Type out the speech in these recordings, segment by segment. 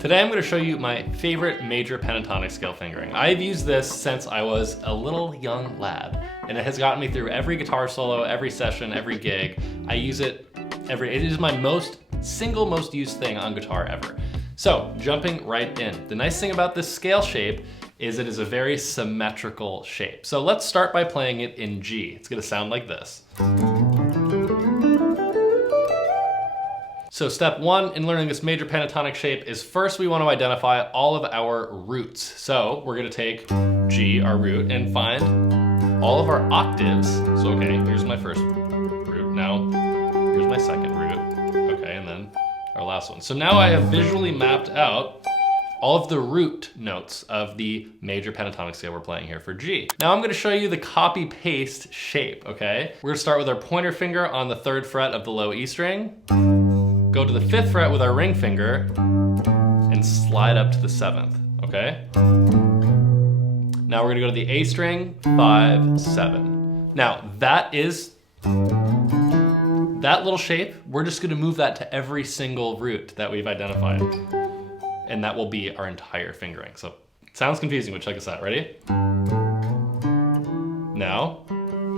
Today I'm going to show you my favorite major pentatonic scale fingering. I've used this since I was a little young lad, and it has gotten me through every guitar solo, every session, every gig. I use it it is my single most used thing on guitar ever. So jumping right in. The nice thing about this scale shape is it is a very symmetrical shape. So let's start by playing it in G. It's going to sound like this. So step one in learning this major pentatonic shape is first we want to identify all of our roots. So we're going to take G, our root, and find all of our octaves. So okay, here's my first root. Now here's my second root. Okay, and then our last one. So now I have visually mapped out all of the root notes of the major pentatonic scale we're playing here for G. Now I'm going to show you the copy-paste shape, okay? We're going to start with our pointer finger on the 3rd fret of the low E string, go to the 5th fret with our ring finger, and slide up to the 7th, okay? Now we're going to go to the A string, 5, 7. Now that little shape, we're just going to move that to every single root that we've identified. And that will be our entire fingering. So it sounds confusing, but check this out. Ready? Now,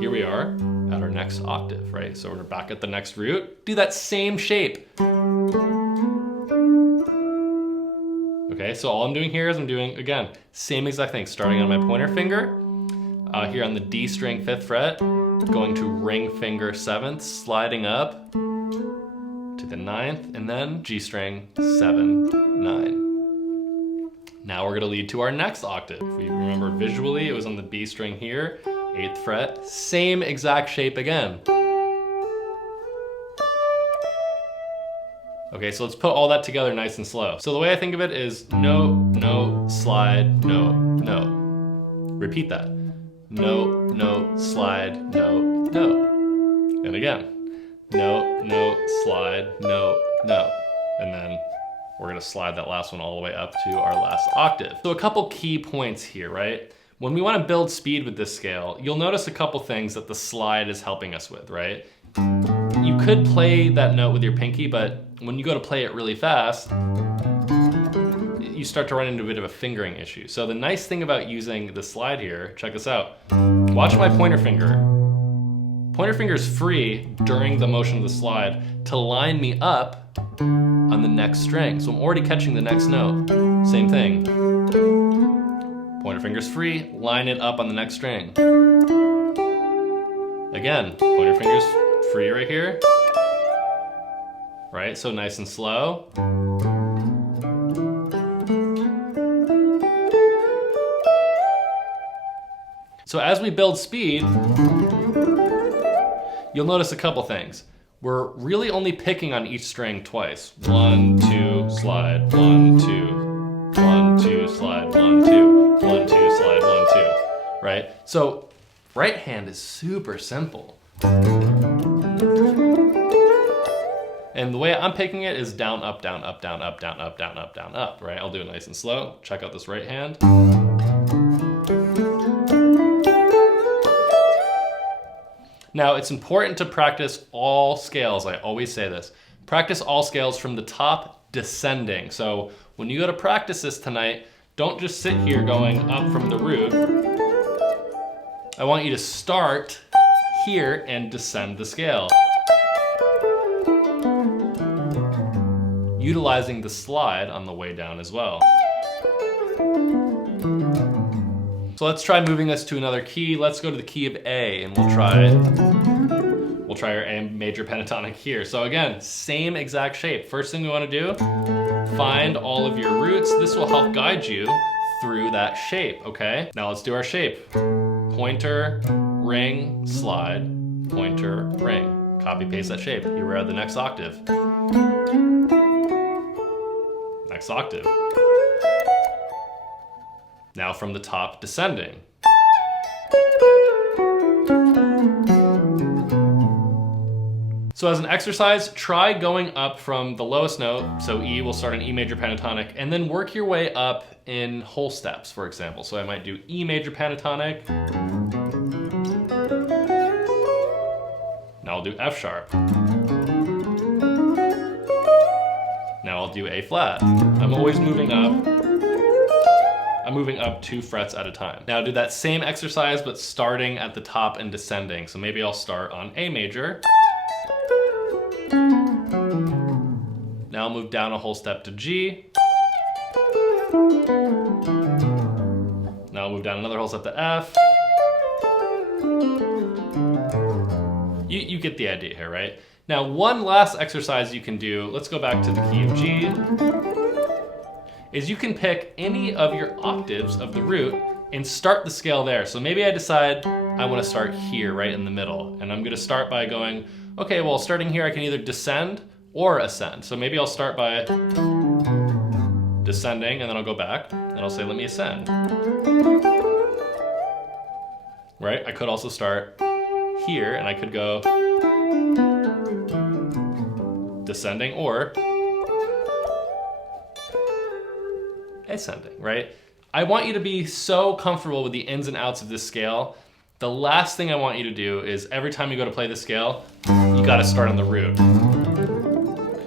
here we are at our next octave, right? So we're back at the next root. Do that same shape. Okay, so all I'm doing here is I'm doing, again, same exact thing. Starting on my pointer finger, here on the D string 5th fret, going to ring finger 7th, sliding up to the 9th, and then G string 7, 9. Now we're gonna lead to our next octave. If we remember visually, it was on the B string here, 8th fret, same exact shape again. Okay, so let's put all that together nice and slow. So the way I think of it is no, no, slide, no, no. Repeat that. No, no, slide, no, no. And again. No, no, slide, no, no. And then we're gonna slide that last one all the way up to our last octave. So a couple key points here, right? When we wanna build speed with this scale, you'll notice a couple things that the slide is helping us with, right? You could play that note with your pinky, but when you go to play it really fast, you start to run into a bit of a fingering issue. So the nice thing about using the slide here, check this out. Watch my pointer finger. Pointer finger is free during the motion of the slide to line me up on the next string. So I'm already catching the next note. Same thing. Pointer finger's free, line it up on the next string. Again, pointer finger's free right here. Right, so nice and slow. So as we build speed, you'll notice a couple things. We're really only picking on each string twice. 1, 2, slide, 1, 2, 1, 2, slide, 1, 2, 1, 2, slide, 1, 2, right? So right hand is super simple. And the way I'm picking it is down, up, down, up, down, up, down, up, down, up, down, up, right? I'll do it nice and slow. Check out this right hand. Now, it's important to practice all scales. I always say this. Practice all scales from the top descending. So when you go to practice this tonight, don't just sit here going up from the root. I want you to start here and descend the scale, utilizing the slide on the way down as well. So let's try moving this to another key. Let's go to the key of A, and we'll try our A major pentatonic here. So again, same exact shape. First thing we want to do, find all of your roots. This will help guide you through that shape, okay? Now let's do our shape. Pointer, ring, slide, pointer, ring. Copy paste that shape. Here we are at the next octave. Next octave. Now from the top descending. So as an exercise, try going up from the lowest note, so E, will start an E major pentatonic, and then work your way up in whole steps, for example. So I might do E major pentatonic. Now I'll do F sharp. I'll do A flat. I'm always moving up. I'm moving up 2 frets at a time. Now I'll do that same exercise, but starting at the top and descending. So maybe I'll start on A major. Now I'll move down a whole step to G. Now I'll move down another whole step to F. You get the idea here, right? Now, one last exercise you can do, let's go back to the key of G, is you can pick any of your octaves of the root and start the scale there. So maybe I decide I want to start here, right in the middle. And I'm going to start by going, okay, well, starting here, I can either descend or ascend. So maybe I'll start by descending, and then I'll go back, and I'll say, let me ascend. Right? I could also start here, and I could go descending or ascending, right? I want you to be so comfortable with the ins and outs of this scale. The last thing I want you to do is every time you go to play the scale, you gotta start on the root.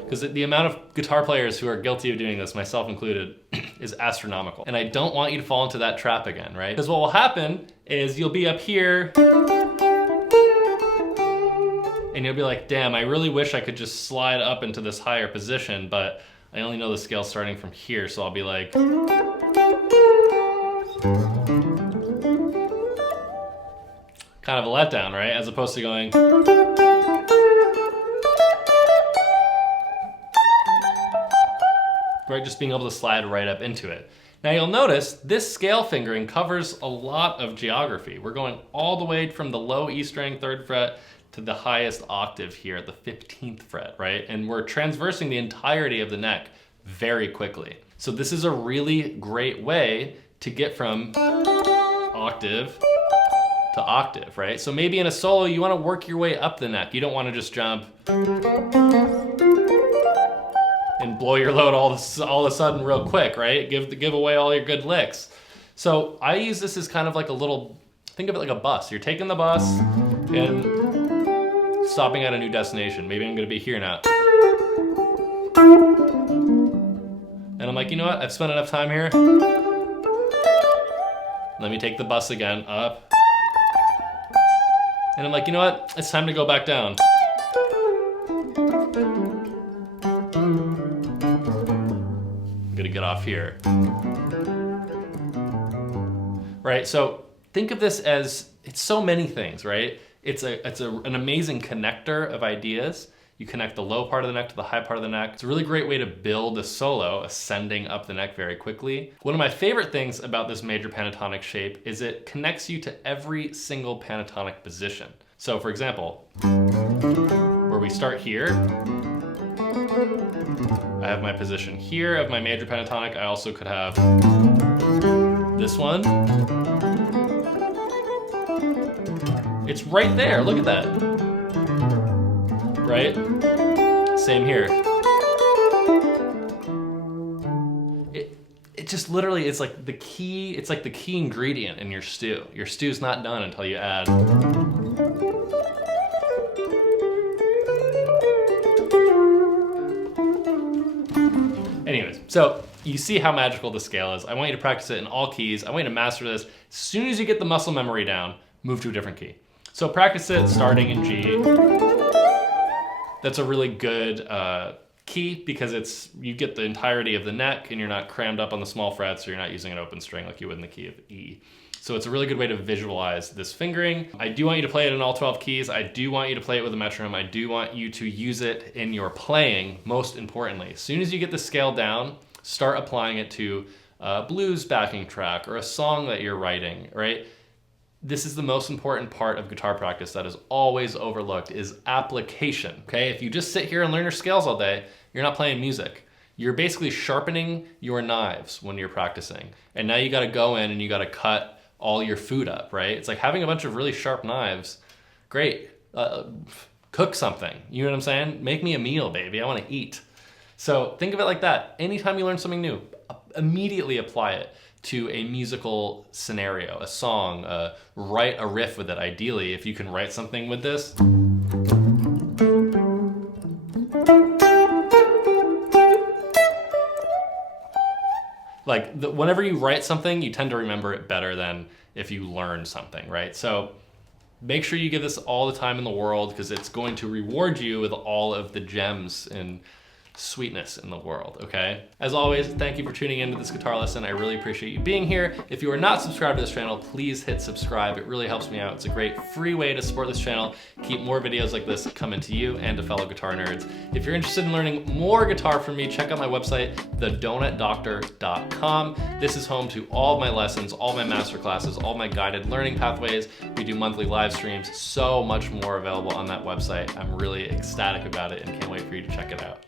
Because the amount of guitar players who are guilty of doing this, myself included, is astronomical. And I don't want you to fall into that trap again, right? Because what will happen is you'll be up here, and you'll be like, damn, I really wish I could just slide up into this higher position, but I only know the scale starting from here, so I'll be like, kind of a letdown, right? As opposed to going, right, just being able to slide right up into it. Now you'll notice this scale fingering covers a lot of geography. We're going all the way from the low E string, 3rd fret, to the highest octave here at the 15th fret, right? And we're transversing the entirety of the neck very quickly. So this is a really great way to get from octave to octave, right? So maybe in a solo, you wanna work your way up the neck. You don't wanna just jump and blow your load all of a sudden real quick, right? Give away all your good licks. So I use this as kind of like a little, think of it like a bus. You're taking the bus and stopping at a new destination. Maybe I'm gonna be here now. And I'm like, you know what? I've spent enough time here. Let me take the bus again, up. And I'm like, you know what? It's time to go back down. I'm gonna get off here. Right, so think of this as, it's so many things, right? It's an amazing connector of ideas. You connect the low part of the neck to the high part of the neck. It's a really great way to build a solo, ascending up the neck very quickly. One of my favorite things about this major pentatonic shape is it connects you to every single pentatonic position. So for example, where we start here, I have my position here of my major pentatonic. I also could have this one. It's right there, look at that. Right? Same here. It just literally, it's like the key ingredient in your stew. Your stew's not done until you add. Anyways, so you see how magical the scale is. I want you to practice it in all keys. I want you to master this. As soon as you get the muscle memory down, move to a different key. So practice it starting in G. That's a really good key because you get the entirety of the neck and you're not crammed up on the small frets, or you're not using an open string like you would in the key of E. So it's a really good way to visualize this fingering. I do want you to play it in all 12 keys. I do want you to play it with a metronome. I do want you to use it in your playing, most importantly. As soon as you get the scale down, start applying it to a blues backing track or a song that you're writing, right? This is the most important part of guitar practice that is always overlooked, is application, okay? If you just sit here and learn your scales all day, you're not playing music. You're basically sharpening your knives when you're practicing. And now you gotta go in and you gotta cut all your food up, right? It's like having a bunch of really sharp knives. Great, cook something. You know what I'm saying? Make me a meal, baby, I wanna eat. So think of it like that. Anytime you learn something new, immediately apply it to a musical scenario, a song, write a riff with it. Ideally, if you can write something with this. Like whenever you write something, you tend to remember it better than if you learn something, right? So make sure you give this all the time in the world, because it's going to reward you with all of the gems and sweetness in the world, okay? As always, thank you for tuning into this guitar lesson. I really appreciate you being here. If you are not subscribed to this channel, please hit subscribe. It really helps me out. It's a great free way to support this channel, keep more videos like this coming to you and to fellow guitar nerds. If you're interested in learning more guitar from me, check out my website, thedonutdoctor.com. This is home to all of my lessons, all my masterclasses, all my guided learning pathways. We do monthly live streams, so much more available on that website. I'm really ecstatic about it and can't wait for you to check it out.